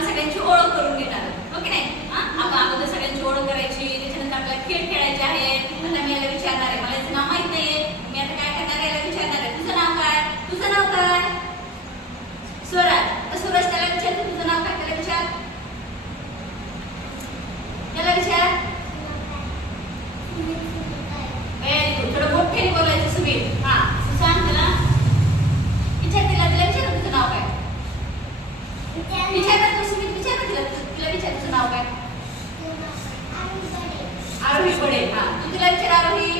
आपण सगळ्यांची ओळख करून घेणार आहोत. हो नाही? आपण अगोदर सगळ्यांची ओळख करायची त्याच्यानंतर आपल्याला खेळ खेळायचे आहेत. आता मी याला विचारणार आहे मला याचं नाव माहीत नाहीये. मी आता काय करणार याला विचारणार आहे तुझं नाव काय? तुझं नाव काय? स्वराज. तर स्वराज त्याला विचार तू तुझं नाव काय? त्याला विचार. त्याला विचार. व्हेरी गुड थोडं मोठ्याने बोलायचं सुबीर हा. सांग त्याला विचार तिला तिला विचार तुझं नाव काय? विचार ना तू सुमित विचार ना तिला तू- तिला विचार तुझं नाव काय आरोही बडे हा तू तिला विचार आरोही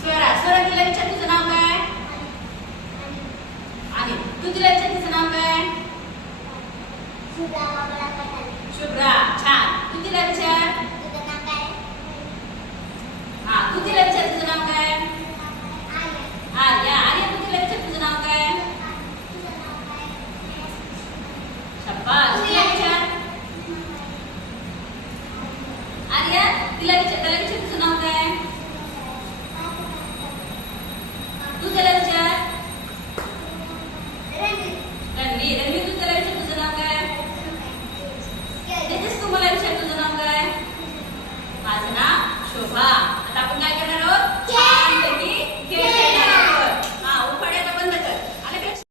स्वरा स्वरा तिला विचार तुझं नाव काय? आणि तू तिला विचार तुझं नाव काय? शुभ्रा పిల్లలకి